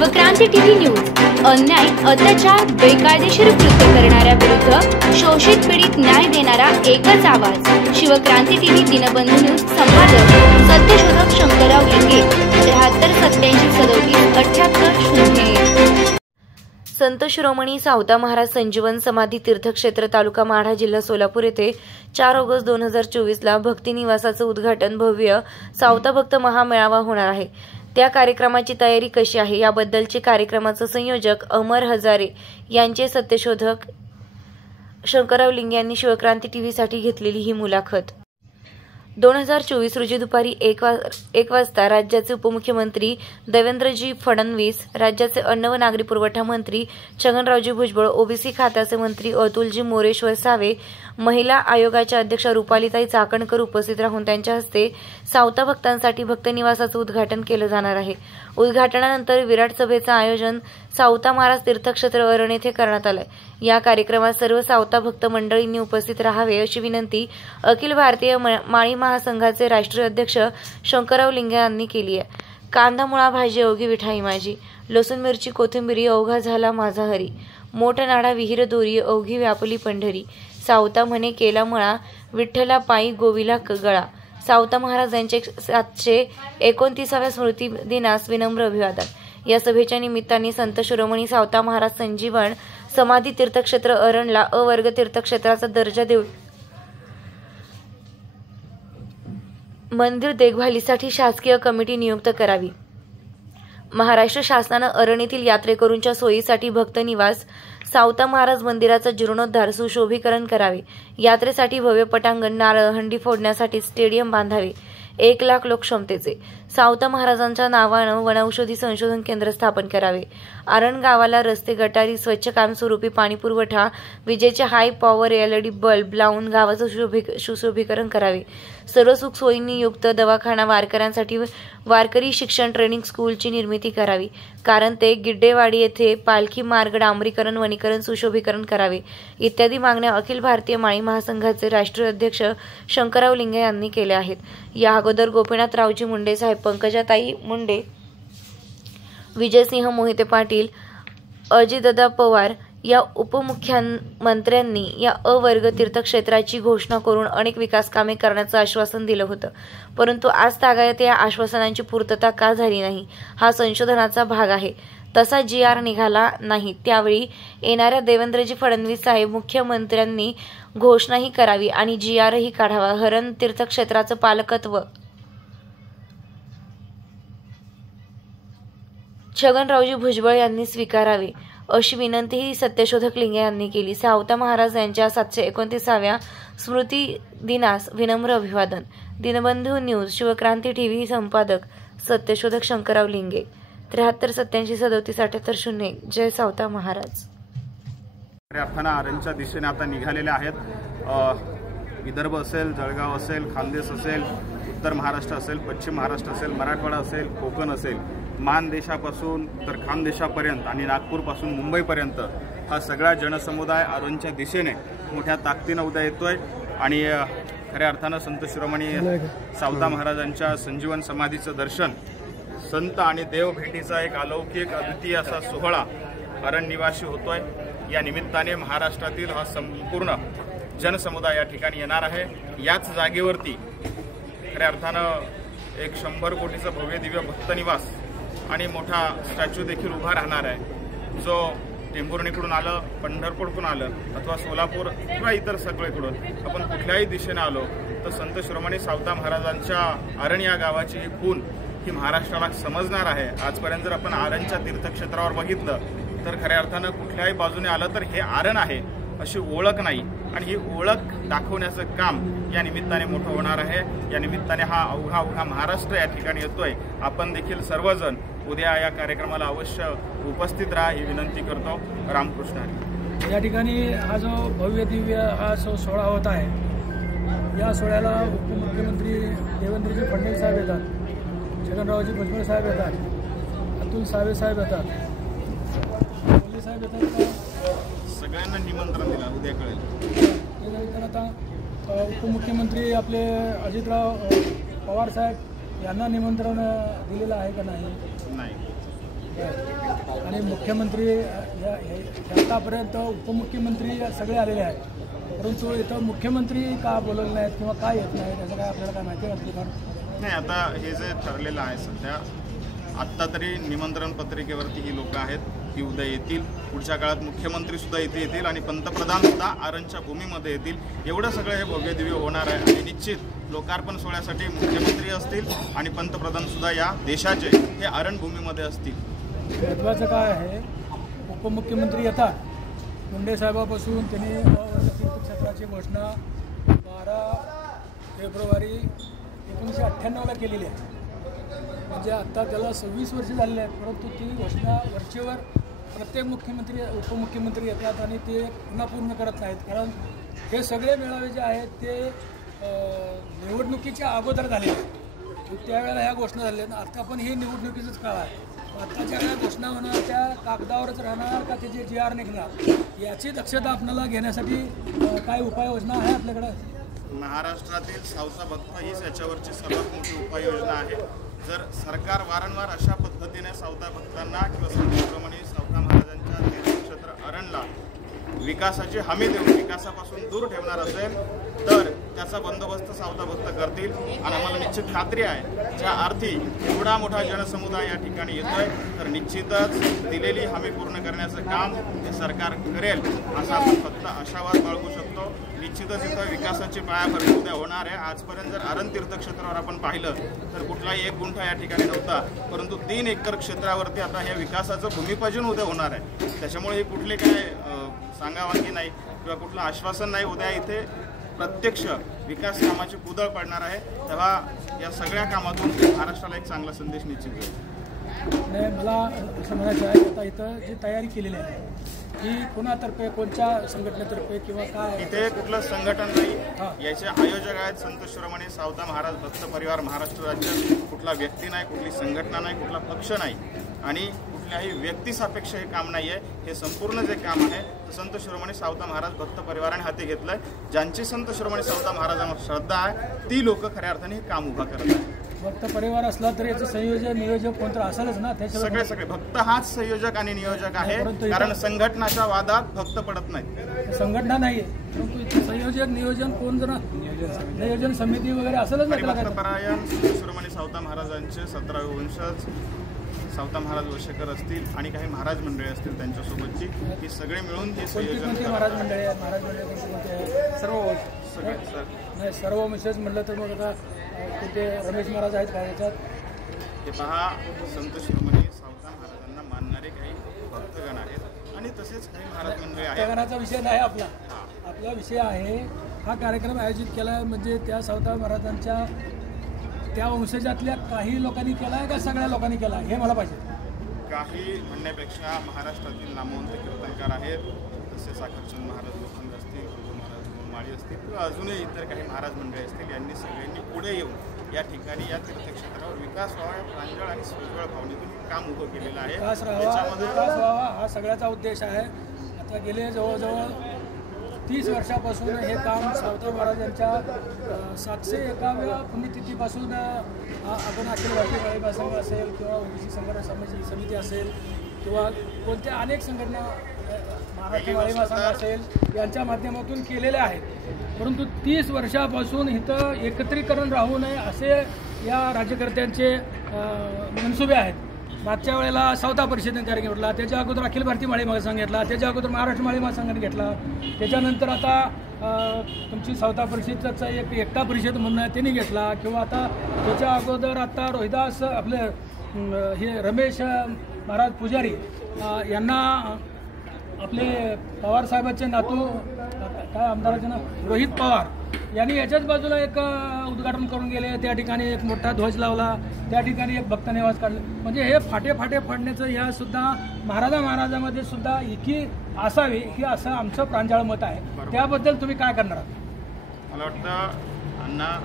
Shivkranti TV news अन्याय, अत्याचार, बेकायदेशीर कृत्य करणाऱ्या विरुद्ध शोषित पीडित न्याय देणारा एकच आवाज। शिवक्रांती टीव्ही दिनबंधू न्यूज संपादक सत्यशोधक शंकरराव लिंगे 7387377801। संत शिरोमणी सावता महाराज संजीवन समाधी तीर्थक्षेत्र तालुका माढा जिल्हा सोलापूर येथे 4 ऑगस्ट 2024 ला भक्ती निवासाचं उद्घाटन भव्य सावता भक्त महामेळावा होणार आहे। त्या कार्यक्रमाची तयारी कशी आहे याबद्दलचे कार्यक्रमाचे संयोजक अमर हजारे यांचे सत्यशोधक शंकरराव लिंगे यांनी शिवक्रांती टीव्ही साठी घेतलेली ही मुलाखत। 2024 रोजी दुपारी 1 वाजता राज्याचे उपमुख्यमंत्री देवेंद्रजी फडणवीस, राज्याचे अन्न व नागरी पुरवठा मंत्री छगनरावजी भुजबळ, ओबीसी खात्याचे मंत्री अतुलजी मोरेश्वर सावे, महिला आयोगाच्या अध्यक्षा रुपालीताई चाकणकर उपस्थित राहून त्यांच्या हस्ते सावता भक्तांसाठी भक्त निवासाचं उद्घाटन केलं जाणार आहे। उद्घाटनानंतर विराट सभेचं आयोजन सावता महाराज तीर्थक्षेत्र अरण येथे करण्यात आलंय। या कार्यक्रमात सर्व सावता भक्त मंडळींनी उपस्थित राहावे अशी विनंती अखिल भारतीय माळी महासंघाचे राष्ट्रीय अध्यक्ष शंकरराव लिंगे यांनी केली आहे। कांदा मुळा भाजी अवघी विठाई माझी, लसूण मिरची कोथिंबिरी अवघा झाला माझा हरी, मोठ नाडा विहीर दोरी अवघी व्यापली पंढरी, सावता म्हणे केला मळा विठ्ठला पायी गोविला गळा। सावता महाराजांचे 729व्या स्मृती दिनास विनम्र अभिवादन। या सभेच्या निमित्ताने संत शिरोमणी सावता महाराज संजीवन समाधी तीर्थक्षेत्र अरणला अवर्ग तीर्थक्षेत्राचा दर्जा देऊन मंदिर देखभालीसाठी शासकीय कमिटी नियुक्त करावी। महाराष्ट्र शासनाने अरण येथील यात्रेकरूंच्या सोयीसाठी भक्त निवास सावता महाराज मंदिराचा जीर्णोद्धार सुशोभीकरण करावे। यात्रेसाठी भव्य पटांगण, नारळ, हंडी फोडण्यासाठी स्टेडियम बांधावे। 1 लाख लोकक्षमतेचे सावता महाराजांच्या नावानं वनौषधी संशोधन केंद्र स्थापन करावे। आरण गावाला रस्ते, गटारी, स्वच्छ कायमस्वरूपी पाणी पुरवठा, विजेचे हाय पॉवर LED बल्ब लावून गावाचं सुशोभीकरण करावे। सर्व सुख सोयींनी युक्त दवाखाना, वारकऱ्यांसाठी वारकरी शिक्षण ट्रेनिंग स्कूलची निर्मिती करावी। कारण ते गिड्डेवाडी येथे पालखी मार्ग डांबरीकरण, वनीकरण, सुशोभीकरण करावे इत्यादी मागण्या अखिल भारतीय माळी महासंघाचे राष्ट्रीय अध्यक्ष शंकरराव लिंगे यांनी केल्या आहेत। या अगोदर गोपीनाथरावजी मुंडे साहेब, पंकजाताई मुंडे, विजयसिंह मोहिते पाटील, अजितदादा पवार या उपमुख्यमंत्र्यांनी या अवर्ग तीर्थक्षेत्राची घोषणा करून अनेक विकास कामे करण्याचं आश्वासन दिलं होतं, परंतु आज तागायत या आश्वासनांची पूर्तता का झाली नाही हा संशोधनाचा भाग आहे। तसा GR निघाला नाही। त्यावेळी येणाऱ्या देवेंद्रजी फडणवीस साहेब मुख्यमंत्र्यांनी घोषणाही करावी आणि GR ही काढावा। हरण तीर्थक्षेत्राचं पालकत्व छगनरावजी भुजबळ यांनी स्वीकारावे अशी विनंतीही सत्यशोधक लिंगे यांनी केली। सावता महाराज यांच्या 729व्या स्मृती दिनास विनम्र अभिवादन। दिनबंधू न्यूज शिवक्रांती टीव्ही संपादक सत्यशोधक शंकरराव लिंगे 7387377801। जय सावता महाराज। अर्थानं आरणच्या दिशेने आता निघालेले आहेत। विदर्भ असेल, जळगाव असेल, खानदेश असेल, उत्तर महाराष्ट्र असेल, पश्चिम महाराष्ट्र असेल, मराठवाडा असेल, कोकण असेल, मानदेशापासून तर खानदेशापर्यंत आणि नागपूरपासून मुंबईपर्यंत हा सगळा जनसमुदाय आरणच्या दिशेने मोठ्या ताकदीने उद्या येतोय आणि खऱ्या अर्थानं संत शिरोमणी सावता महाराजांच्या संजीवन समाधीचं दर्शन, संत आणि देव भेटीचा एक अलौकिक अद्वितीय असा सोहळा अरण निवासी होतोय। या निमित्ताने महाराष्ट्रातील हा संपूर्ण जनसमुदाय या ठिकाणी येणार आहे। याच जागेवरती खऱ्या अर्थानं एक 100 कोटीचं भव्य दिव्य भक्त निवास आणि मोठा स्टॅच्यू देखील उभा राहणार आहे, जो टेंभुर्णीकडून आलं, पंढरपूरकडून आलं अथवा सोलापूर किंवा इतर सगळीकडून आपण कुठल्याही दिशेने आलो तर संत शिरोमणी सावता महाराजांच्या आरण या गावाची ही खूण ही महाराष्ट्राला समजणार आहे। आजपर्यंत जर आपण आरणच्या तीर्थक्षेत्रावर बघितलं तर खऱ्या अर्थानं कुठल्याही बाजूने आलं तर हे आरण आहे अशी ओळख नाही आणि ही ओळख दाखवण्याचं काम या निमित्ताने मोठं होणार आहे। या निमित्ताने हा अवघा महाराष्ट्र या ठिकाणी येतोय। आपण देखील सर्वजण उद्या या कार्यक्रमाला अवश्य उपस्थित राहा ही विनंती करतो। रामकृष्ण हरी। या ठिकाणी हा जो भव्य दिव्य हा सोहळा होत आहे, या सोहळ्याला उपमुख्यमंत्री देवेंद्रजी फडणवीस साहेब येतात, छगनरावजी भुजबळ साहेब येतात, अतुल सावे साहेब येतात, मोदी साहेब येतात। सगळ्यांना निमंत्रण दिलं, उद्या कळेल। आता उपमुख्यमंत्री आपले अजितराव पवार साहेब यांना निमंत्रण दिलेलं आहे का नाही? नाही। आणि मुख्यमंत्री आतापर्यंत उपमुख्यमंत्री सगळे आलेले आहेत, परंतु इथं मुख्यमंत्री का बोलवले नाहीत किंवा का येत नाही त्याचं काय आपल्याला काय माहिती वाटते का? नाही, आता हे जे ठरलेलं आहे सध्या, आत्ता तरी निमंत्रण पत्रिकेवरती ही लोक आहेत, ही उद्या येतील. पुढच्या काळात मुख्यमंत्रीसुद्धा इथे येतील आणि पंतप्रधानसुद्धा आरणच्या भूमीमध्ये येतील. एवढं सगळं हे भव्य दिव्य होणार आहे आणि निश्चित लोकार्पण सोहळ्यासाठी मुख्यमंत्री असतील आणि पंतप्रधानसुद्धा या देशाचे हे आरण भूमीमध्ये असतील. महत्त्वाचं काय आहे, उपमुख्यमंत्री येतात. मुंडे साहेबापासून त्यांनी तीर्थक्षेत्राची घोषणा 12 फेब्रुवारी 1998ला केलेली आहे. म्हणजे आत्ता त्याला 26 वर्ष झालेली आहेत, परंतु ती घोषणा वरचेवर प्रत्येक मुख्यमंत्री उपमुख्यमंत्री येतात आणि ते पुन्हा पूर्ण करत नाहीत. कारण हे सगळे मेळावे जे आहेत ते निवडणुकीच्या अगोदर झालेले आहेत. त्यावेळेला ह्या घोषणा झाल्या आहेत. आता पण हे निवडणुकीचंच काळ आहे. आत्ताच्या काय घोषणा होणार त्या कागदावरच राहणार का त्याचे GR निघणार, याची दक्षता आपल्याला घेण्यासाठी काय उपाययोजना आहे आपल्याकडं? महाराष्ट्रातील सावता भक्त हीच याच्यावरची सर्वात मोठी उपाययोजना आहे. जर सरकार वारंवार अशा पद्धतीने सावता भक्तांना किंवा संतप्रमाणे सावता महाराजांच्या तीर्थक्षेत्र आरणला विकासाची हमी देऊन विकासापासून दूर ठेवणार असेल तर त्याचा बंदोबस्त सावता भक्त करतील. आणि आम्हाला निश्चित खात्री आहे, ज्या अर्थी एवढा मोठा जनसमुदाय या ठिकाणी येतोय तर निश्चितच दिलेली हमी पूर्ण करण्याचं काम हे सरकार करेल असा आपण फक्त आशावाद बाळगू शकतो. निश्चितच इथं विकासाची पायाभरणी उद्या होणार आहे. आजपर्यंत जर आरण तीर्थक्षेत्रावर आपण पाहिलं तर कुठलाही 1 गुंठा या ठिकाणी नव्हता, परंतु 3 एकर क्षेत्रावरती आता ह्या विकासाचं भूमिपूजन उद्या होणार आहे. त्याच्यामुळे हे कुठले काय सांगावांगी नाही किंवा कुठलं आश्वासन नाही. उद्या इथे प्रत्यक्ष विकास कामाची कुदळ पडणार आहे. तेव्हा या सगळ्या कामातून महाराष्ट्राला एक चांगला संदेश निश्चित येईल. नाही, मला असं म्हणायचं आहे, आता इथं जी तयारी केलेली आहे ही कोणातर्फे, कोणत्या संघटनेतर्फे किंवा काय? इथे कुठलं संघटन नाही, याचे आयोजक आहेत संत शिरोमणी सावता महाराज भक्त परिवार महाराष्ट्र राज्य. कुठला व्यक्ती नाही, कुठली संघटना नाही, कुठला पक्ष नाही आणि कुठल्याही व्यक्तीसापेक्ष हे काम नाही आहे. हे संपूर्ण जे काम आहे ते संत शिरोमणी सावता महाराज भक्त परिवाराने हाती घेतलंय. ज्यांची संत शिरोमणी सावता महाराजांवर श्रद्धा आहे ती लोक खऱ्या अर्थाने हे काम उभं करत आहेत. भक्त परिवार असला तरी याचं संयोजक नियोजक कोणतं असेलच ना? सगळे भक्त हाच संयोजक आणि नियोजक आहे. कारण संघटनाच्या वादात भक्त पडत नाही. संघटना नाहीये, परंतु इथे संयोजक नियोजन कोण जर नियोजन समिती वगैरे असेलच ना? भक्तपरायण संत शिरोमणी सावता महाराजांचे 17वे वंशज सावता महाराज वशेकर असतील आणि काही महाराज मंडळी असतील त्यांच्यासोबतची, ही सगळे मिळून हे संयोजन. महाराज मंडळी सर्व वंशज म्हटलं तर मग आता कुठे रमेश महाराज आहेत का याच्यात? हे पहा, संत शिरोमणी सावता महाराजांना मानणारे काही भक्तगण आहेत आणि तसेच काही महाराज मंडळी आहेत. भक्तगणाचा विषय नाही आपला. आपला विषय आहे हा कार्यक्रम आयोजित केला आहे म्हणजे त्या सावता महाराजांच्या त्या वंशजातल्या काही लोकांनी केला आहे का सगळ्या लोकांनी केला हे मला पाहिजे. काही म्हणण्यापेक्षा महाराष्ट्रातील नामवंत कीर्तनकार आहेत, जसे साखरचंद महाराज लोखंड असतील, गुरु महाराज माळी असतील किंवा अजूनही इतर काही महाराज मंडळी असतील, यांनी सगळ्यांनी पुढे येऊन या ठिकाणी या तीर्थक्षेत्रावर विकास व्हावा प्रांजळ आणि सोजवळ भावनेतून काम उभं केलेलं आहे. विकास व्हावा हा सगळ्याचा उद्देश आहे. आता गेले जवळजवळ 30 वर्षापासून हे काम सावता महाराजांच्या 701व्या पुण्यतिथीपासून आपण अखिल भारतीय माळी महासंघ असेल किंवा ओबीसी संघटना समिती असेल किंवा कोणत्या अनेक संघटना महाराष्ट्र माळी महासंघ असेल यांच्या माध्यमातून केलेल्या आहेत. परंतु 30 वर्षापासून इथं एकत्रीकरण राहू नये असे या राज्यकर्त्यांचे मनसुबे आहेत. मागच्या वेळेला सावता परिषदेने कार्य घेतला, त्याच्या अगोदर अखिल भारतीय माळी महासंघ घेतला, त्याच्या अगोदर महाराष्ट्र माळी महासंघाने घेतला, त्याच्यानंतर आता तुमची सावता परिषदेचा एक एकता परिषद म्हणून त्यांनी घेतला किंवा आता त्याच्या अगोदर आता रोहिदास आपले हे रमेश महाराज पुजारी यांना आपले पवार साहेबांचे नातू काय आमदाराचे नाव रोहित पवार यांनी याच्याच बाजूला एक उद्घाटन करून गेले. त्या ठिकाणी एक मोठा ध्वज लावला, त्या ठिकाणी एक भक्त निवास काढला. म्हणजे हे फाटे फाडण्याचं ह्या सुद्धा महाराजामध्ये सुद्धा एकी असावे की असं आमचं प्रांजळ मत आहे. त्याबद्दल तुम्ही काय करणार? मला वाटतं अण्णा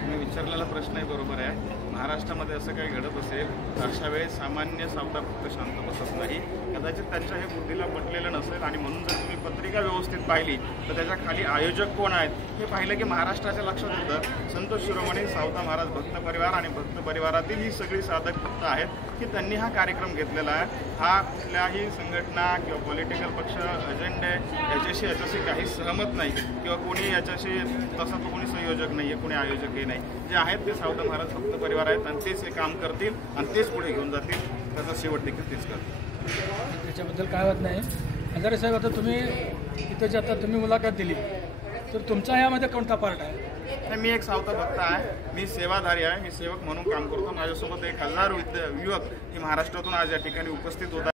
तुम्ही विचारलेला प्रश्नही बरोबर आहे. महाराष्ट्रामध्ये असं काही घडत असेल अशा वेळेस सामान्य सावता फक्त शांत बसत नाही, कदाचित त्यांच्या हे बुद्धीला पटलेलं नसेल आणि म्हणून जर तुम्ही पत्रिका व्यवस्थित पाहिली तर त्याच्या खाली आयोजक कोण आहेत हे पाहिलं की महाराष्ट्राच्या लक्षात येतं संतोष शिरोमणी सावता महाराज भक्त परिवार आणि भक्त परिवारातील ही सगळी साधक भक्त आहेत की त्यांनी हा कार्यक्रम घेतलेला आहे। हा कुठल्याही संघटना किंवा पॉलिटिकल पक्ष अजेंडे याच्याशी काही सहमत नाही किंवा कोणी याच्याशी तसा तो कोणी संयोजक नाही आहे, कोणी आयोजकही नाही, जे आहेत ते सावता महाराज भक्त परिवार आहेत आणि तेच हे काम करतील आणि तेच पुढे घेऊन जातील, त्याचा शेवट देखील तेच करतील। त्याच्याबद्दल काय होत नाही। हजारे साहेब, आता तुम्ही इथं जे आता तुम्ही मुलाखत दिली तर तुमचा यामध्ये कोणता पार्ट आहे? मी एक सावता भक्त आहे, मी सेवाधारी आहे, मी सेवक म्हणून काम करतो। माझ्यासोबत 1000 युवक हे महाराष्ट्रातून आज या ठिकाणी उपस्थित होत आहेत।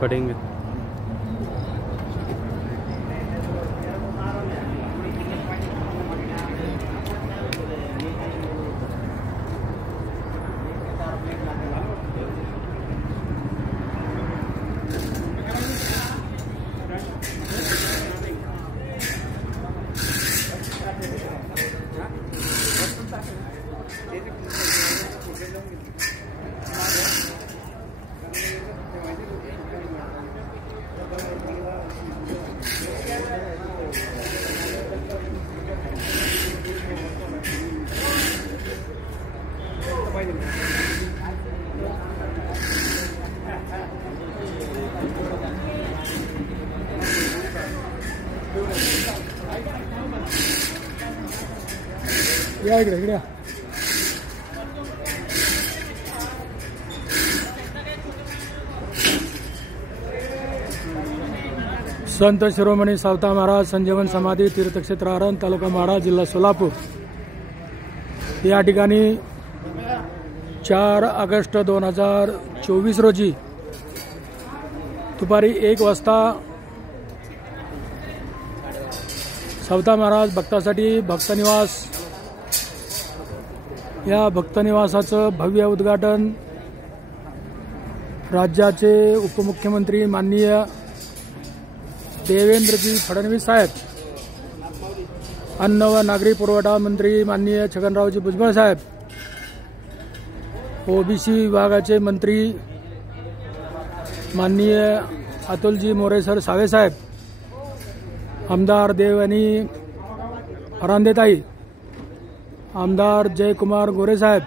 पढ़ेंगे। इकडे संत शिरोमणी सावता महाराज संजीवन समाधी तीर्थक्षेत्र आरण तालुका माढा जिल्हा सोलापूर या ठिकाणी 4 ऑगस्ट 2024 रोजी दुपारी 1 वाजता सावता महाराज भक्तासाठी भक्तनिवास या भक्तनिवासाचं भव्य उद्घाटन राज्याचे उपमुख्यमंत्री माननीय देवेंद्रजी फडणवीस साहेब, अन्न व नागरी पुरवठा मंत्री माननीय छगनरावजी भुजबळ साहेब, ओबीसी विभागाचे मंत्री माननीय अतुलजी मोरेसर सावे साहेब, आमदार देवयानी फरांदेताई, आमदार जयकुमार गोरे साहेब,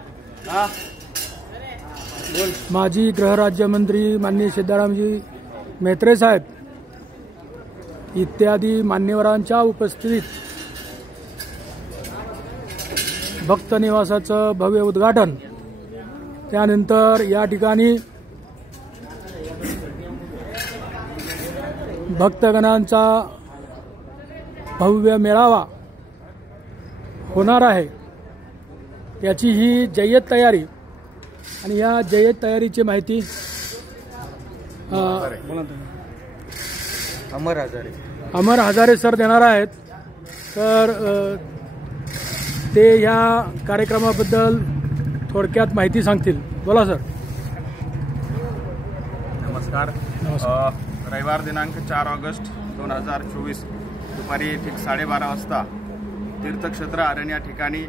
माजी गृहराज्यमंत्री माननीय सिद्धारामजी मेत्रे साहेब इत्यादी मान्यवरांच्या उपस्थितीत भक्त निवासाचं भव्य उद्घाटन, त्यानंतर या ठिकाणी भक्तगणांचा भव्य मेळावा होणार आहे, त्याची ही जय्यत तयारी आणि या जय्यत तयारीची माहिती अमर हजारे सर देणार आहेत. तर ते या कार्यक्रमाबद्दल थोडक्यात माहिती सांगतील. बोला सर. नमस्कार. रविवार दिनांक 4 ऑगस्ट 2024 दुपारी ठीक 12:30 वाजता तीर्थक्षेत्र आरण या ठिकाणी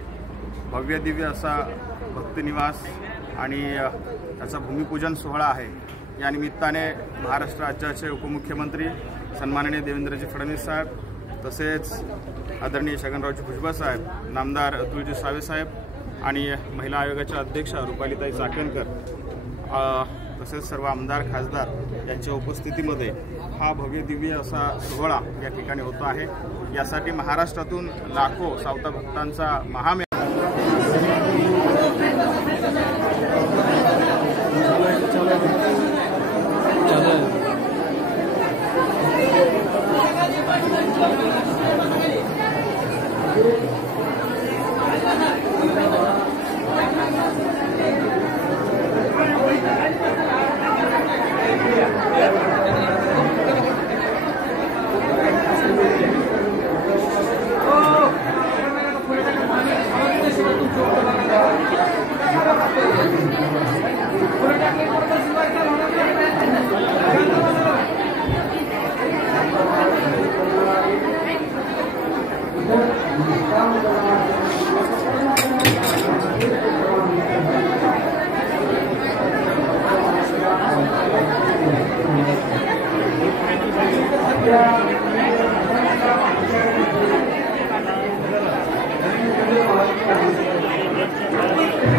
भव्य दिव्य असा भक्तनिवास आणि त्याचा भूमिपूजन सोहळा आहे. या निमित्ताने महाराष्ट्र राज्याचे उपमुख्यमंत्री सन्माननीय देवेंद्रजी फडणवीस साहेब, तसेच आदरणीय छगनरावजी भुजबळ साहेब, नामदार अतुलजी सावे साहेब आणि महिला आयोगाच्या अध्यक्षा रुपालीताई चाकणकर, तसेच सर्व आमदार खासदार यांच्या उपस्थितीमध्ये हा भव्य दिव्य असा सोहळा या ठिकाणी होतो आहे. यासाठी महाराष्ट्रातून लाखो सावता भक्तांचा महामेळावा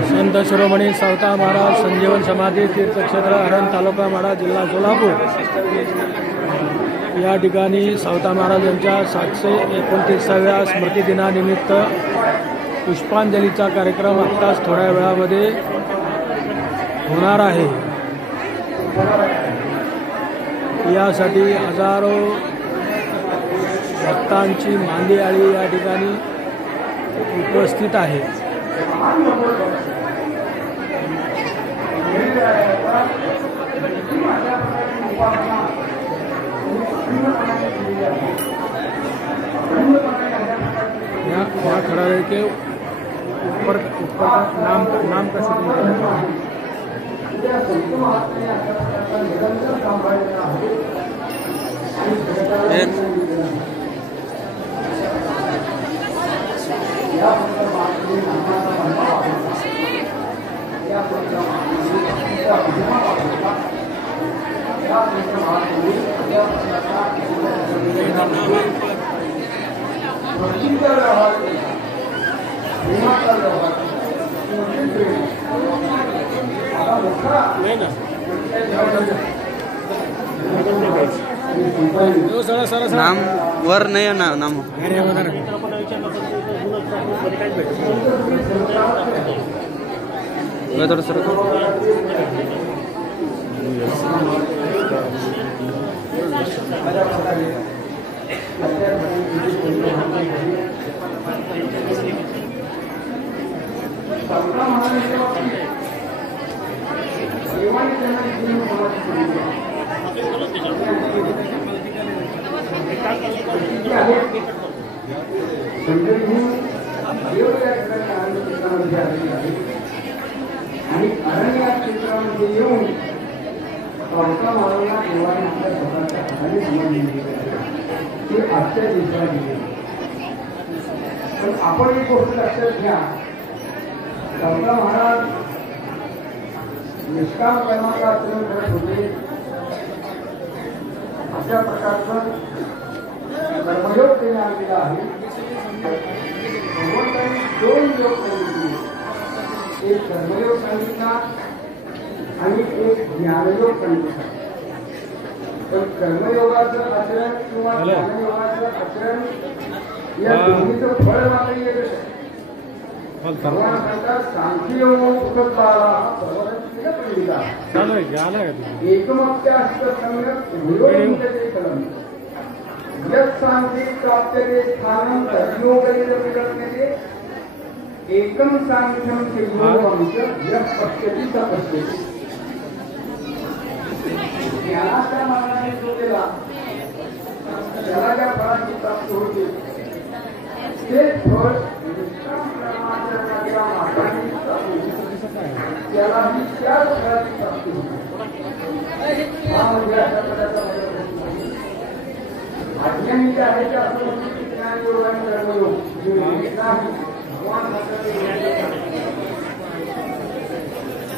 संत शिरोमणी सावता महाराज संजीवन समाधी तीर्थक्षेत्र हरण, तालुका माढा, जिल्हा सोलापूर या ठिकाणी सावता महाराज यांच्या 729व्या स्मृतिदिनानिमित्त पुष्पांजलीचा कार्यक्रम आत्ताच थोड्या वेळामध्ये होणार आहे. यासाठी हजारो भक्तांची मांदियाळी या ठिकाणी उपस्थित आहे. या खड़ारे के ऊपर का नाम कैसे नाम वर नाही ना नाम थोडं सर आणि अरण्य क्षेत्रामध्ये येऊन पावसा माळवला देवाने आपल्या स्वतःच्या हाताने समजून ते आजच्या दिवसाला दिले. पण आपण एक गोष्ट लक्षात घ्या, पावसा महाराज निष्काम कर्माचा आचरण करत होते. अशा प्रकारचं कर्मयोग त्यांनी आणलेला आहे. भगवंतांनी 2 योग सांगितले, एक कर्मयोग सांगितला आणि एक ज्ञानयोग सांगितला. पण कर्मयोगाचं आचरण किंवा ज्ञानयोगाचं आचरण या दोन्हीचं फळ मात्र येत. भगवान सांगतात सांख्ययोग सुखद्वारा एकमप्यास्त सम्यक विरोधते फलम यत् सांख्ये प्राप्यते स्थानं तद्योगैरविकल्प्यते एकम सांख्यम च योगंच यः पश्यति स पश्यति. ज्ञानाच्या मार्गाने जो गेला त्याला ज्या फळाची प्राप्ती होते ते फळ निष्काम कर्माचरणाच्या मार्गाने त्यालाही त्याच फळाची प्राप्ती होते. हा म्हणजे अशा प्रकारचा अज्ञानी जे आहे ते असं म्हणतो की ज्ञानयोग आणि कर्मयोग जे नाही भगवान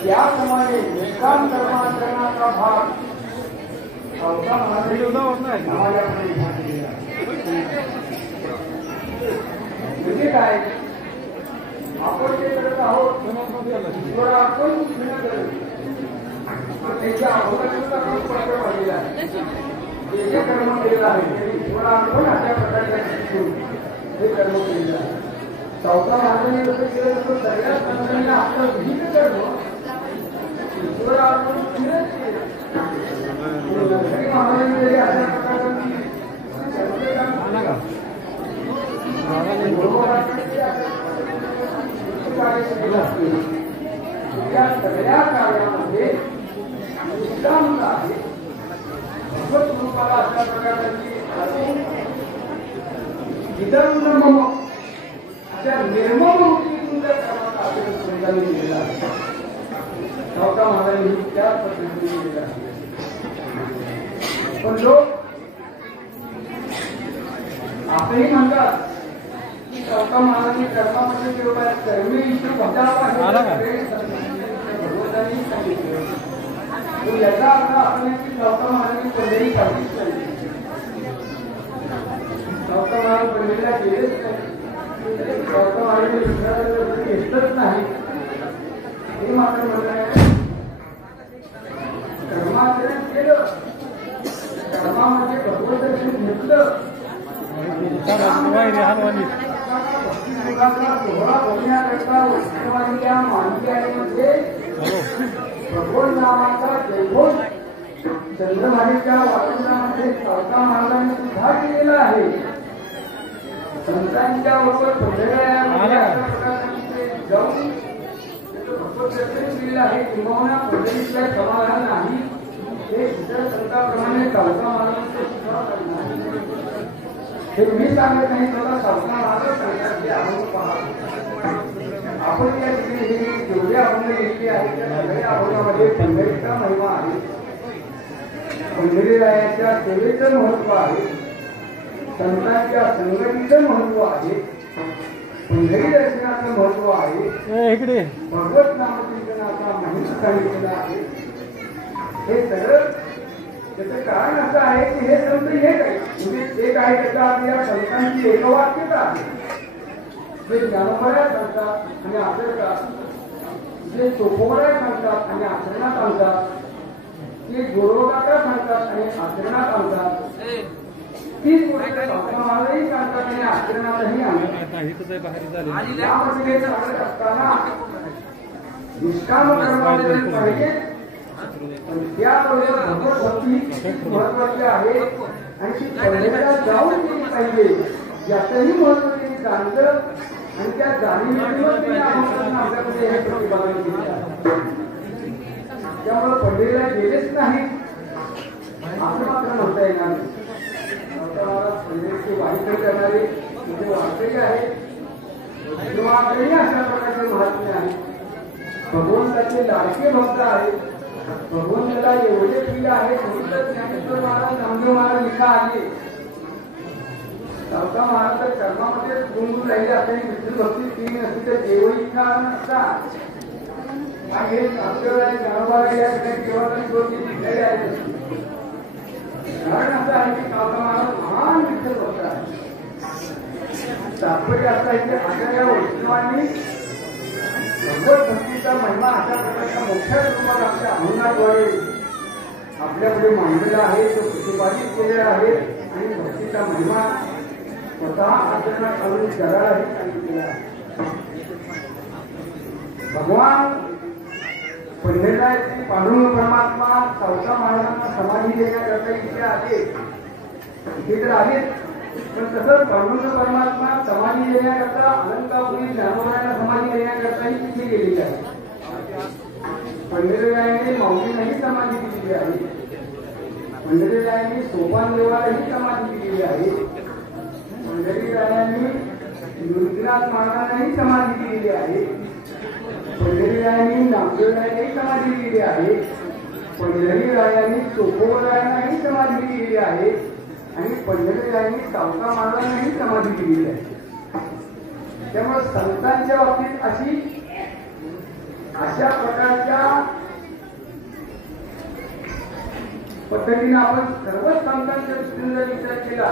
त्याप्रमाणे निष्काम कर्माचरणाचा भाग म्हणजे काय आपण जे करत आहोत ईश्वर आपण त्याच्या अवकाशात आपण पत्र पाहिलेला आहे. जे कर्म केलेलं आहे ईश्वर आपण अशा प्रकारच्या हे कर्म केलेलं आहे. चौथा महाराजांनी जसं केलं तसं सगळ्या संतांनी आपलं विहित कर्म ईश्वर आपण केलं. महाराजांनी अशा प्रकारची या सगळ्या कार्यामध्ये निष्कामता आहे. भगवत रूपाला अशा प्रकारची इदम न मम अशा निर्मम वृत्तीतून त्या कर्माचा आचरण संतांनी केलेला आहे. चौथा महाराजांनी त्याच पद्धतीने केलेला आहे. पण लोक असंही म्हणतात की चौथा महाराजांनी कर्मामध्ये केवळ कर्मी इच्छू भजावा भगवंतांनी सांगितलं. याचा अर्थ असा नाही की चौथा महाराजांनी पंढरी काढलीच नाही. चौथा महाराज पंढरीला गेलेच नाही. चौथा महाराजांनी दुसऱ्याला घेतलंच नाही. हे मात्र म्हणणं कर्माचरण केलं, कर्मामध्ये भगवत दर्शन घेतलं, सोहळा बघण्याकरता वैष्णवांच्या मानकऱ्यांमध्ये भगवत नामाचा जयघोष चंद्रभागेच्या वातावरणामध्ये चौथा महाराजांनी सुद्धा केलेला आहे. संतांच्या बरोबर जाऊन भगवत दर्शन केलेलं आहे. किंवा पंढरीशिवाय समाधान नाही हे इतर संतांप्रमाणे चौथा महाराजांचे सुद्धा नाही. हे मी सांगत नाही, मला चौथा महाराज सांगतात की अभंग पहा. आपण या ठिकाणी जेवढे अभंग लिहिले आहेत त्या सगळ्या अभंगामध्ये पंढरीचा महिमा आहे. पंढरीरायाच्या सेवेचं महत्व आहे. संतांच्या संगतीचं महत्व आहे. पंढरी दर्शनाचं महत्व आहे. भगवत नामचिंतनाचा महिमा सांगितलेला आहे. हे सगळं त्याचं कारण असं आहे की हे संत एक आहे. म्हणजे एक आहे त्याचा आपल्या संतांची एकवाक्यता आहे. जे ज्ञानोबऱ्या सांगतात आणि आचरतात, जे सोपोबऱ्या सांगतात आणि आचरणात आणतात, ते गुरुदाता सांगतात आणि आचरणात आणतात, तीच गोष्ट महाराजही सांगतात आणि आचरणातही आणतात. आणि या पद्धतीने सांगत असताना निष्काम कर्माचरण पाहिजे. त्याबरोबर भगवत भक्ती महत्वाची आहे आणि ती पंढरीला जाऊन केली पाहिजे याचंही महत्व त्यांनी जाणलं आणि त्या जाणीवेतूनच त्यांनी आपल्याकडे हे प्रतिपादन केले आहे. त्यामुळे पंढरीला गेलेच नाही असं मात्र म्हणता येणार नाही. पंढरीची वारी करणारे म्हणजे वारकरी आहेत किंवा अशा प्रकारचे महात्मे आहेत. भगवंताचे लाडके भक्त आहेत. भगवंताला एवढे प्रिय आहे म्हणून तर ज्ञानेश्वर महाराज नामदेव महाराज इथं आले. सावता महाराज तर कर्मामध्ये गुंगून राहिले असते. विठ्ठल भक्ती केली नसती तर देव इच्छा नसता. हे आपल्याला गावाला या ठिकाणी केव्हा तरी दोन दिवशी आहेत. कारण असं आहे की सावता महाराज महान विठ्ठल भक्त आहे. तात्पर्य असं आहे की अशा या वैष्णवांनी भगवत भक्तीचा महिमा अशा प्रकारच्या मोठ्या रूपात आपल्या अनुभवाद्वारे आपल्यापुढे मांडलेला आहे. तो प्रतिपादित केलेला आहे आणि भक्तीचा महिमा स्वतः आचरणात आणून जगालाही सांगितलेला आहे. भगवान पंढरीला पांडुरंग परमात्मा सावता महाराजांना समाधी देण्याकरता इथे आले. इथे तर आलेच, पण तसंच पांडुरंग परमात्मा समाधी देण्याकरता अलंकापुरी ज्ञानोबांना समाधी देण्याकरताही तिथे गेलेली आहे. पंढरीरायांनी माऊलींनाही समाधी दिलेली आहे. पंढरीरायांनी सोपान देवालाही समाधी दिलेली आहे. पंढरीरायांनी निवृत्तीनाथ महाराजांनाही समाधी दिलेली आहे. पंढरीरायांनी नामदेवरायांनाही समाधी दिलेली आहे. पंढरीरायांनी चोखोबरायांनाही समाधी दिलेली आहे आणि पंढरीरायांनी सावता महाराजांनाही समाधी दिलेली आहे. त्यामुळे संतांच्या बाबतीत अशा प्रकारच्या पद्धतीने आपण सर्वच संतांच्या दृष्टीने जर विचार केला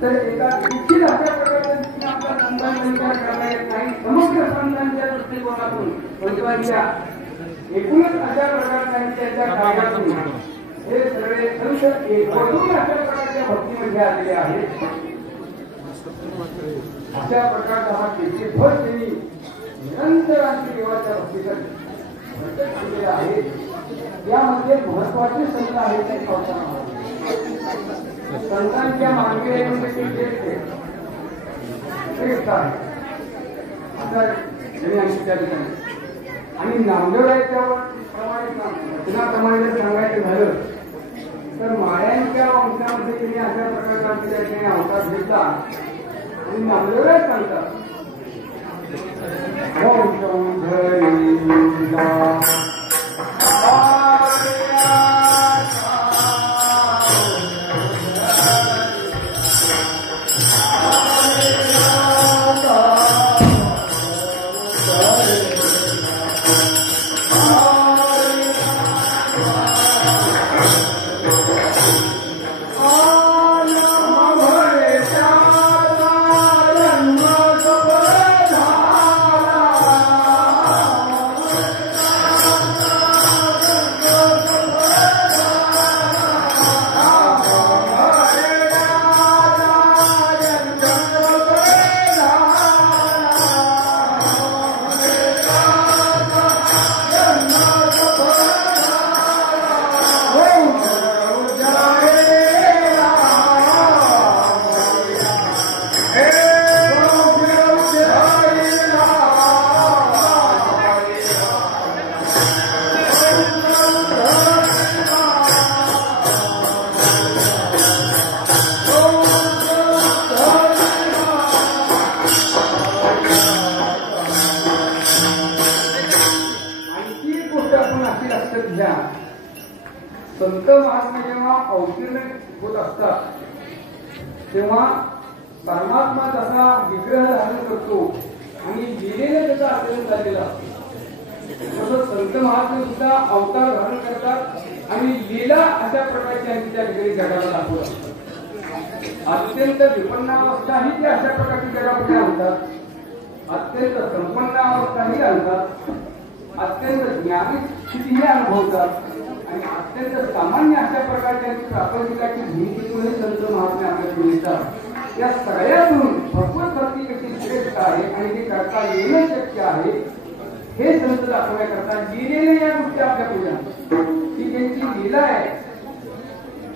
तर एका देखील अशा प्रकारच्या दृष्टीने आपल्या संतांचा विचार करता येत नाही. समग्र संतांच्या दृष्टिकोनातून पंचवारीच्या एकूणच अशा प्रकारच्या कार्यातून हे सगळे संत एकवटून अशा प्रकारच्या भक्तीमध्ये आलेले आहेत. अशा प्रकारचा हा केशभर त्यांनी निरंतर आणि देवाच्या भक्तीसाठी भटक केलेला आहे. यामध्ये महत्वाचे संत आहेत ते सावता संतांच्या मागे त्या ठिकाणी आणि नामदेवरायाच्या प्रमाणे सांगायचं झालं तर माळ्यांच्या वंशामध्ये त्यांनी अशा प्रकारचा त्यांनी अवतार घेतला आणि नामदेवराय सांगतात संत महात्मा जेव्हा अवतीर्ण होत असतात तेव्हा परमात्मा जसा विग्रह धारण करतो आणि लीलेने त्याचा आचरण झालेला असतो तसं संत महात्मा सुद्धा अवतार धारण करतात आणि लीला अशा प्रकारच्या त्या ठिकाणी जगाला दाखवत असतात. अत्यंत विपन्नावस्थाही ते अशा प्रकारची जगापुढे आणतात. अत्यंत संपन्नावस्थाही आणतात. अत्यंत ज्ञानी स्थितीही अनुभवतात आणि अत्यंत सामान्य अशा प्रकारच्या प्रापंचिकाची भूमिकेतूनही संत महात्मे आपल्याला मिळतात. या सगळ्यातून भगवत भक्ती कशी श्रेष्ठ आहे आणि ते करता येणं शक्य आहे हे संत दाखवण्याकरता लीलेने या गोष्टी आपल्या पुढे ही त्यांची लीला आहे.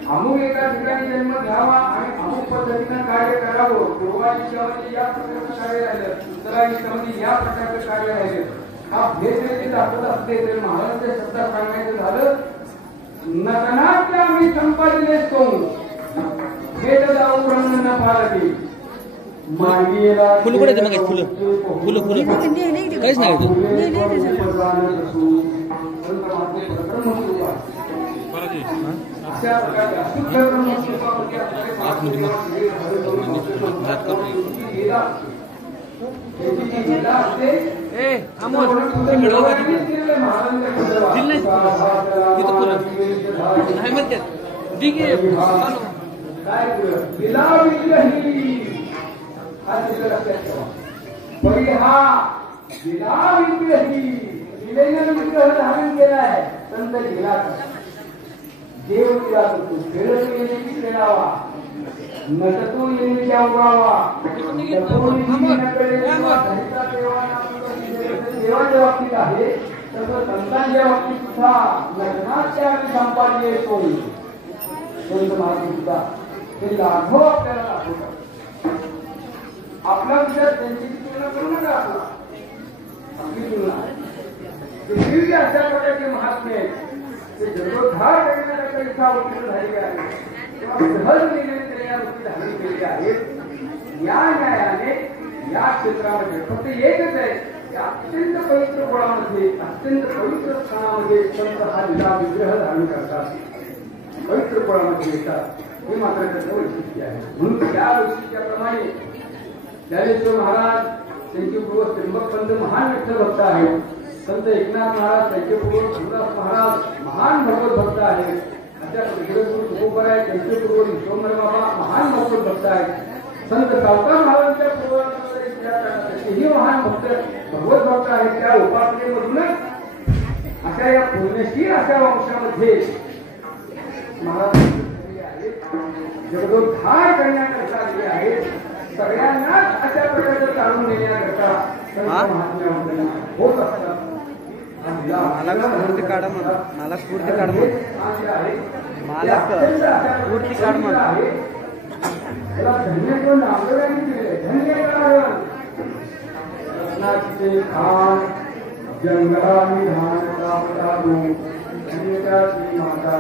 अमुक एका ठिकाणी जन्म घ्यावा आणि अमुक पद्धतीनं कार्य करावं. पूर्वा दिशामध्ये या प्रकारचं कार्य राहिलं, उत्तरा दिशामध्ये या प्रकारचं कार्य राहिलं. हा भेद दाखवत असते तर महाराजांच्या शब्दात सांगायचं झालं नटनाट्य आम्ही संपादिले सोंग भेट जाऊ ब्रह्मन पालकी मागेला फुलं कुठे मग फुलं काहीच नाही अशा विग्रह धारण केलाय संत लीलाचा देव तिला करतो खेळतो येण्याची खेळावा नटतो येण्याची अवघावा देवाच्या बाबतीत आहे तसं संतांच्या बाबतीत सुद्धा लग्नाच्या संपादने येतो संत महाराज सुद्धा ते लाघव आपल्याला दाखवतात. आपला विचार त्यांची तुलना करू नका. आपली तुलना पृथ्वी अशा प्रकारचे महात्मे ते जन्मोद्धार करण्याकरता इथं अवतीर्ण झालेले आहेत किंवा सहज निर्णय या गोष्टी धारण केलेल्या आहेत. या न्यायाने या क्षेत्रामध्ये फक्त एकच आहे की अत्यंत पवित्र गुणामध्ये अत्यंत पवित्र स्थानामध्ये संत हा लीला विग्रह धारण करतात, पवित्र गुणामध्ये येतात. हे मात्र त्याचं वैशिष्ट्य आहे. म्हणून या वैशिष्ट्याप्रमाणे ज्ञानेश्वर महाराज त्यांचे पूर्व त्र्यंबकपंत महान विठ्ठल भक्त आहेत. संत एकनाथ महाराज त्यांचे पूर्व तुळजादास महाराज महान भगवत भक्त आहेत. अशा जगद्गुरु तुकोबराय त्यांचे पूर्व विश्वंभर बाबा महान भगवत भक्त आहेत. संत सावकार महाराजांच्या पूर्व तेही महान भक्त भगवत भक्त आहेत. त्या उपासनेमधूनच अशा या पुण्यशील अशा वंशामध्ये महाराज जगदोद्धार करण्याकरता आलेले आहेत. सगळ्यांनाच अशा प्रकारचं जाणून देण्याकरता महात्म्यामध्ये होत असतात. मला स्फूर्ती काढ म्हणून मला स्फूर्ती काढ म्हणून मला स्फूर्ती काढ म्हणून धन्य करून आंदोलन केले. धन्य कारण रत्नाचे खान जंगलामी धान कापता धन्यच्या श्री माता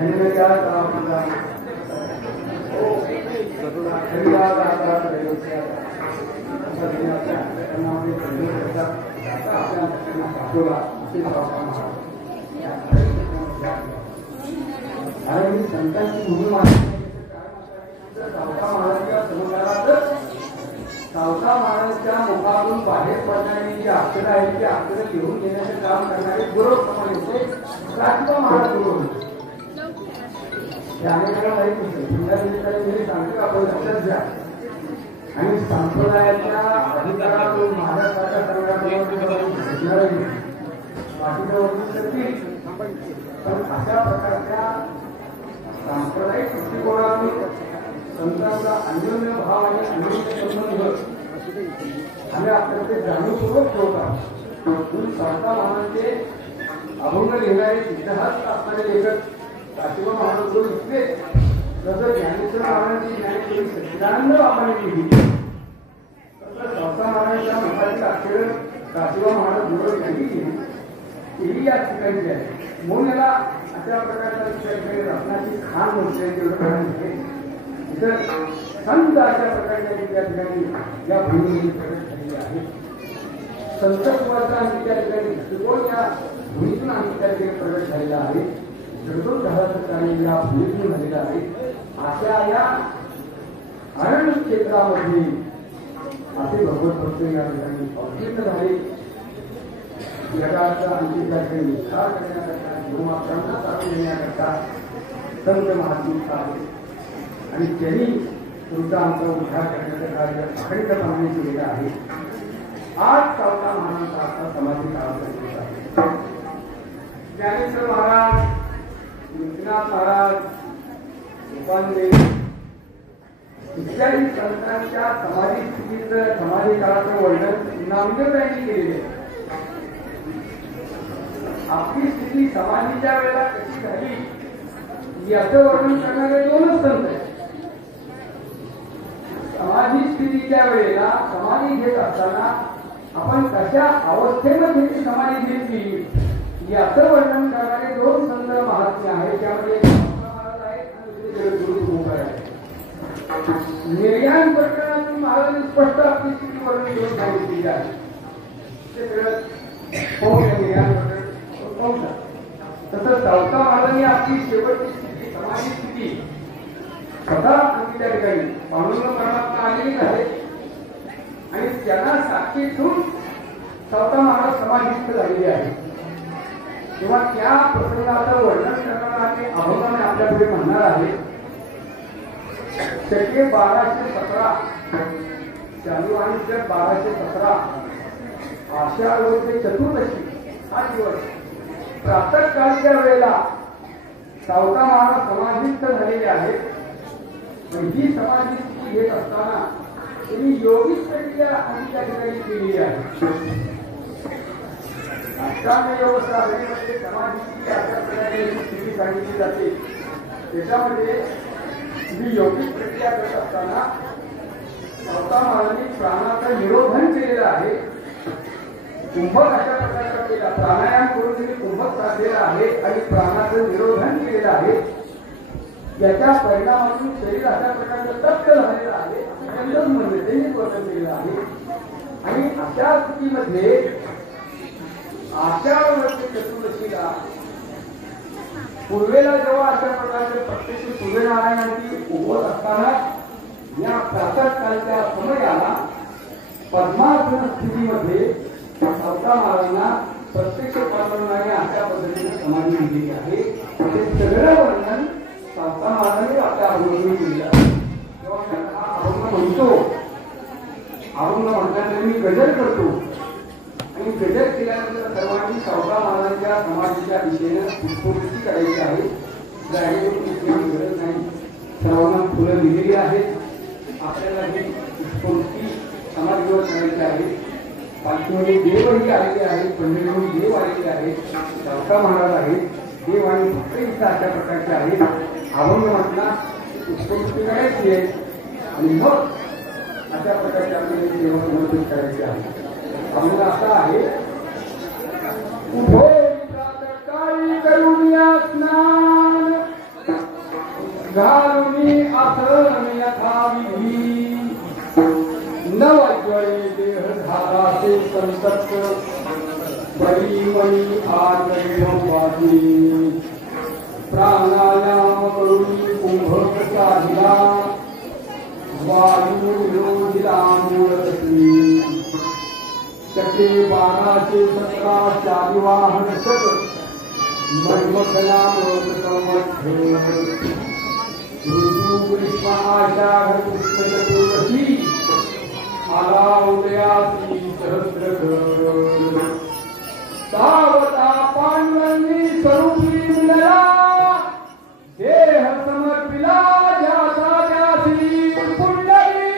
धन्यच्या कापता संतांची मोहीम सावका महाराजांच्या समुदायातच सावका महाराजांच्या मुखातून बाहेर पडणारी जी अक्षरं आहेत ती अक्षरं घेऊन घेण्याचं काम करणारे गुरु प्रमाणे होते. राजबा महाराज गुरु होते. अनेकांना माहित नसते. सांगतो आपण लक्षात घ्या. आणि संप्रदायाच्या अधिकारातून महाराष्ट्राच्या बाकीच्या वस्तू करतील पण अशा प्रकारच्या सांप्रदायिक दृष्टिकोनातून संतांचा अन्योन्य भाव आणि अन्योन्य संबंध आम्ही आपल्याकडे जाणीवपूर्वक ठेवतात. संत महाराजांचे अभंग लिहिणारे सिद्धहस्त असणारे लेखक काशिबा महाराज गुरु इतके तसं ज्ञानेश्वर महाराजांची ज्ञानेश्वरी सच्चिदानंद बाबांनी लिहिली. तसं सावका महाराजांच्या मुखाची अक्षर काशिबा महाराज गुरु यांनी लिहिली. तेही या ठिकाणची आहे. म्हणून याला अशा प्रकारच्या रत्नाची खान म्हटले इतर संत अशा प्रकारच्या त्या ठिकाणी या भूमीमध्ये प्रकट झालेली आहे. संत कुमारचा आम्ही त्या ठिकाणी दृष्टिकोन या भूमीतून आम्ही त्या ठिकाणी प्रकट झालेला आहे. जगदून घराचं कार्य या भूमीतून झालेलं आहे. अशा या अरण्य क्षेत्रामध्ये असे भगवत भक्त या ठिकाणी अवतीर्ण झाले. जगाचा आमची त्या ठिकाणी विचार करण्याकरता जीवमात्रांना चालू देण्याकरता संत महात्मा आहे आणि त्यांनी तुमचा आमचा उद्धार करण्याचं कार्य अखंडपणाने केलेलं आहे. आज सावका महाराजांचा आता समाधी काळाचा आहे. ज्ञानेश्वर महाराज, एकनाथ महाराज, उपांडे इत्यादी संतांच्या समाधी स्थितीचं समाधी काळाचं वर्णन नामदेवरायांनी केलेले आहे. आपली स्थिती समाधीच्या वेळेला कशी झाली याचं वर्णन करणारे दोनच संत आहेत. समाधी स्थितीच्या वेळेला समाधी घेत असताना आपण कशा अवस्थेमध्ये ती समाधी घेतली याचं वर्णन करणारे दोन संत महात्म्य आहे त्यामध्ये महाराज आहेत आणि जगद्गुरु तुकोबाराय आहेत. निर्याण प्रकरणातून महाराजांनी स्पष्ट आपली स्थिती वर्णन करून सांगितलेली आहे. ते सगळं पाहूया निर्याण प्रकरण पाहूया. तसंच सावता महाराजांनी आपली शेवटची स्थिती समाधी स्थिती स्वतः आम्ही त्या ठिकाणी पांडुरंग परमात्मा आलेली आहे आणि त्यांना साक्षी ठेवून सावता महाराज समाधीस्थ झालेले आहे. तेव्हा त्या प्रसंगाचं वर्णन करताना ते अभंगाने आपल्या पुढे म्हणणार आहे. शके 1217 चालू आणि 1217 आषाढ वगैरे चतुर्दशी हा दिवस प्रातःकाळच्या वेळेला सावता महाराज समाधीस्थ झालेले आहेत. ही समाधी स्थिती घेत असताना त्यांनी योगिक प्रक्रिया आणि त्या ठिकाणी केलेली आहे. अष्टांग योग साधनेमध्ये समाधीची अशा प्रकारे स्थिती सांगितली जाते. त्याच्यामध्ये ही योगिक प्रक्रिया करत असताना सावता महाराजांनी प्राणाचं निरोधन केलेलं आहे. कुंभक अशा प्रकारचा केला प्राणायाम करून त्यांनी कुंभक साधलेला आहे आणि प्राणाचं निरोधन केलेलं आहे. याच्या परिणामातून शरीर अशा प्रकारचं तप्त झालेलं आहे असं म्हणजे त्यांनी वर्णन केलेलं आहे. आणि अशा स्थितीमध्ये आषाढ वगैरे चतुर्दशीला पूर्वेला जेव्हा अशा प्रकारचे प्रत्यक्ष सूर्यनारायणाची उगवत असताना या प्रातःकाळच्या समयाला पद्मासन स्थितीमध्ये सावता महाराजांना प्रत्यक्ष पांडुरंगाने अशा पद्धतीने समाधी दिलेली आहे. ते सगळं वर्णन सावता महाराजांनी आपल्या अभंगातून केलेलं आहे. तेव्हा हा अभंग म्हणतो. अभंग म्हटल्यानंतर मी गजल करतो आणि गजल केल्यानंतर सर्वांनी सावता महाराजांच्या समाधीच्या दिशेनं पुष्पवृष्टी करायची आहे. गरज नाही. सर्वांना फुलं दिलेली आहेत. आपल्याला ही पुष्पवृष्टी समाधीवर करायची आहे. पालखीमध्ये देवही आलेले आहेत. पंढरीहून देव आलेले आहेत. सावता महाराज आहेत. देव आणि भक्त इथं अशा प्रकारचे आहेत. अभंग म्हटला पुष्पवृष्टी करायची आहे आणि मग अशा प्रकारचे आपल्याला देव समर्पित करायचे आहे. अभंग असा आहे. उभो प्रातःकाळी करुणिया स्नान घालून आसन यथाविधी नवज्वळे देह धाराचे संतप्त बळीमणी आगरी प्राणायाम करून कुंभक साधिला वायू विरोधिला मूळती शके 1217 चारिवाहन शक मर्मकला ऋतू ग्रीष्म आषाढ कृष्ण चतुर्दशी आला उदयासी सहस्र सावता पांडुरंगी स्वरूपी मिळला देह समर्पिला जाता त्यासी पुंडली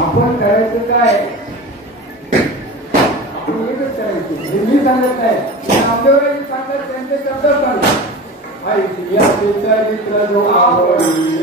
आपण करायचं काय? आपण एकच करायचं. मी सांगत नाही आपल्यावर सांगत त्यांचे शब्द सांगत आई याचे चरित्र जो आवडी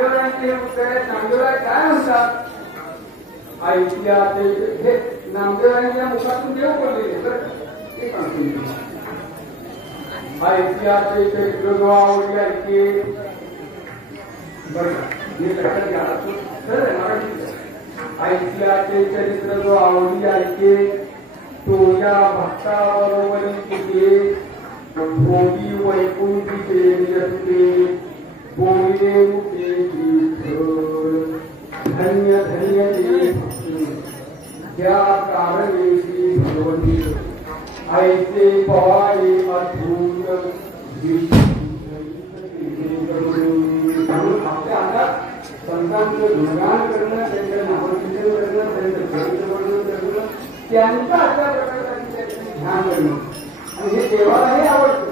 नामदेवरायांचे हे उत्तर आहे. नामदेवराय काय म्हणतात? ऐतिहासिक हे नामदेवरायांच्या मुखातून देव बोललेले तर ते सांगतो. ऐतिहासिक चरित्र जो आवडली ऐके बरं हे लक्षात घ्या. सर मराठी ऐतिहासिक चरित्र जो आवडली ऐके तो या भक्ताबरोबरी तिथे भोगी वैकुंठीचे निरते बोलले मुखे धन्य धन्य ते त्या कारणेशी भगवती ऐसे पवारे अद्भुत आपल्या अंगात संतांचं गुणगान करणं, त्यांचं नामचिंतन करणं, त्यांचं चरित्र वर्णन करणं, त्यांचा अशा प्रकारचा ध्यान करणं आणि हे देवालाही आवडतं.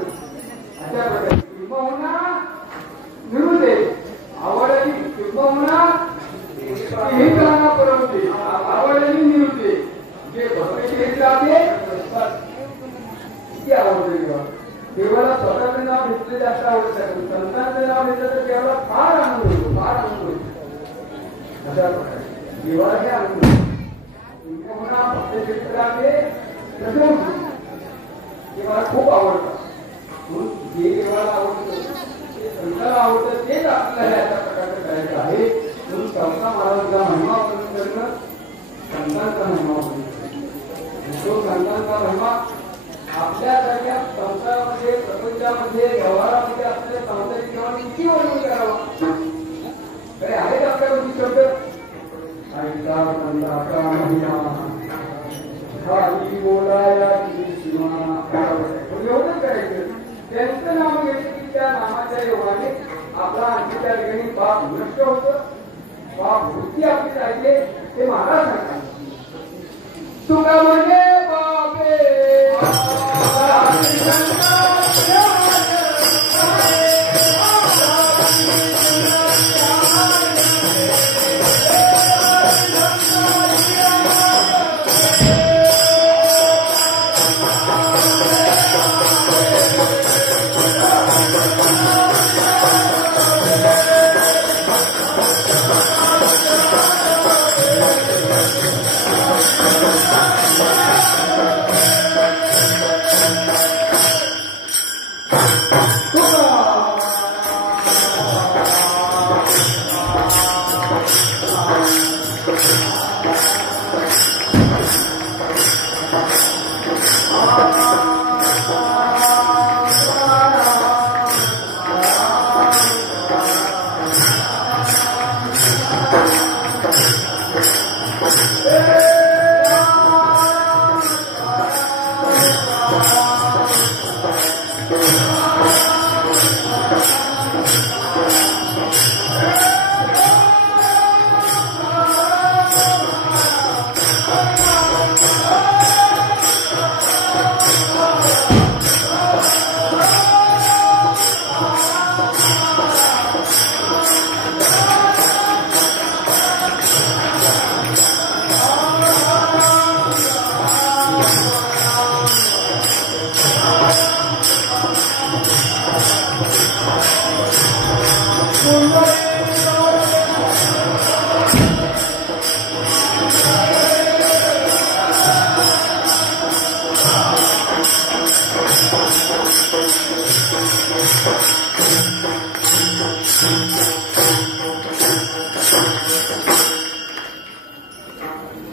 अशा प्रकारे किंबहुना निरुदे आवडली किंबहुना ही काना परवते आवडली निरुदे जे भक्ती घेत राहते किती आवडते. देवाला स्वतःचं नाव घेतलं जास्त आवडतं, संतांचं नाव घेतलं तर देवाला फार आनंद होतो, फार आनंद होतो. अशा प्रकारे देवाला हे आनंद होतो. किंबहुना भक्ती घेत राहते ते मला खूप आवडतं. म्हणून जे देवाला आवडतं ते संताला आवडतं तेच आपल्याला अशा प्रकारचं करायचं आहे. म्हणून संता महाराजांचा महिमा वर्णन करणं संतांचा महिमा वर्णन करणं. तो संतांचा महिमा आपल्यासारख्या संसारामध्ये प्रपंचामध्ये व्यवहारामध्ये आपल्याला संतांच्या जीवनात किती वर्णन करावं काय आहेत आपल्यावरती शब्द ऐका संताचा महिमा खाली बोलाया एवढंच करायचं. त्यांचं नाव घेतलं की त्या नामाच्या योगाने आपला आणखी त्या ठिकाणी पाप नष्ट होतं, पाप वृत्ती आपली राहिली. ते महाराज सांगतात तुका म्हणजे बापे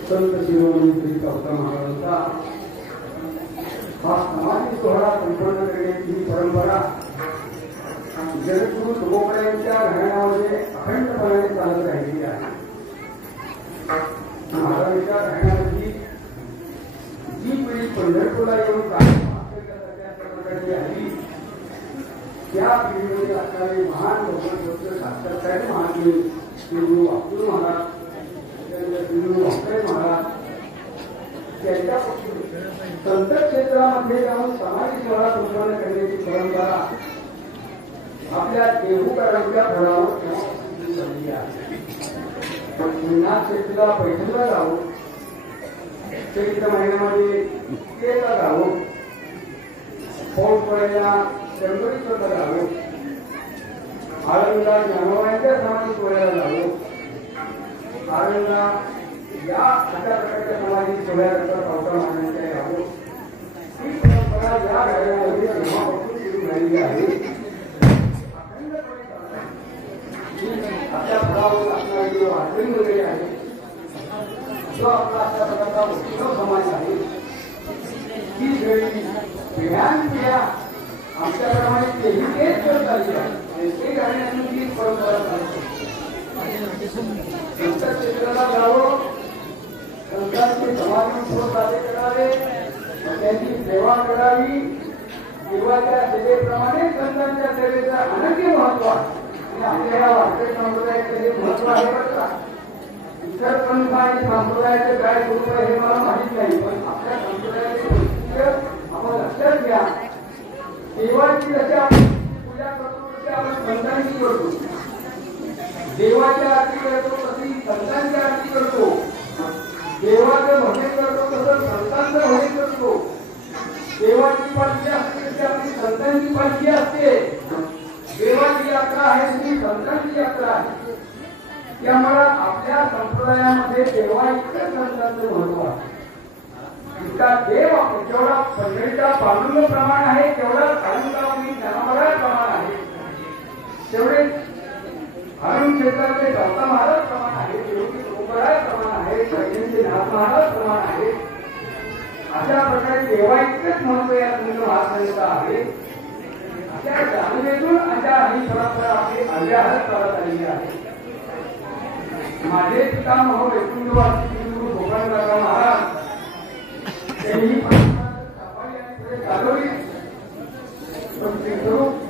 संत शिरोमणी श्री चौथा महाराजांचा हा समाधी सोहळा संपन्न करण्याची ही परंपरा जगद्गुरु तुकोबरायांच्या घराण्यामध्ये अखंडपणे चालत राहिलेली आहे. महाराजांच्या घराण्याची जी पिढी पंढरपूरला येऊन प्रकारची आली त्या पिढीमध्ये असणारे महान लोक साक्षात्कारी महात्मे गुरु अब्दुल महाराज महाराज त्यांच्या संत क्षेत्रामध्ये जाऊन समाधी सोहळा संपन्न करण्याची परंपरा आपल्या देहूकरांच्या फळावर झालेली आहे. पुन्हा क्षेत्राला पैठणला जाऊ, चैत्र महिन्यामध्ये केला जाऊ, पाऊस पडायला शंभरीश्वरला जाऊ, आळंदला ज्ञानोबांच्या समाधी सोहळ्याला जाऊ, आळंदला या अशा प्रकारच्या समाधी सोहळ्यानंतर सावता महाराजांच्या यावं, ही परंपरा या घरामध्ये तेव्हापासून सुरू झालेली आहे. आपल्या फळावर असणारी जो आठवणी वगैरे आहे, जो आपला अशा प्रकारचा उत्सव समाज आहे, ही सगळी पिढ्यानपिढ्या आमच्याप्रमाणे तेही तेच करत आली आहे. ते गाण्यातून ही परंपरा चालते. संत क्षेत्राला जावं, संतांचे समाधी साधे करावे, त्यांची सेवा करावी. देवाच्या सेवेप्रमाणे संतांच्या सेवेचं अनन्य महत्व आहे. आपल्या या वारकरी संप्रदायाचं हे महत्व आहे बरं का. इतर पंथ आणि संप्रदायाचे काय स्वरूप आहे हे मला माहित नाही, पण आपल्या संप्रदायाचे वैशिष्ट्य आपण लक्षात घ्या. देवाची जशी आपण पूजा करतो तशी आपण संतांची करतो, देवाच्या आरती करतो तशी संतांची आरती करतो, देवाचं भजन करतो तसं संतांचं भजन करतो. देवाची पालखी असते तशी आपली संतांची पालखी असते. देवाची यात्रा आहे ती संतांची यात्रा आहे. त्यामुळे आपल्या संप्रदायामध्ये देवा इतकं संतांचं महत्व आहे. इतका देव जेवढा पंढरीचा पांडुरंग प्रमाण आहे, तेवढा काळुंगावरी ज्ञानोबा प्रमाण आहे, तेवढे हरण क्षेत्राचे सावता महाराज प्रमाण आहे, योगी तुकोबराय प्रमाण आहे, पैठणचे नाथ महाराज प्रमाण आहे. अशा प्रकारे देवा इतकंच महत्व या तुमचं महासंत आहे. अशा जाणीवेतून अशा ही परंपरा आपली अव्याहत करत आलेली आहे. माझे पितामह वैकुंठवासी गुरु गोपाळदादा महाराज त्यांनी चालवली, पण ते स्वरूप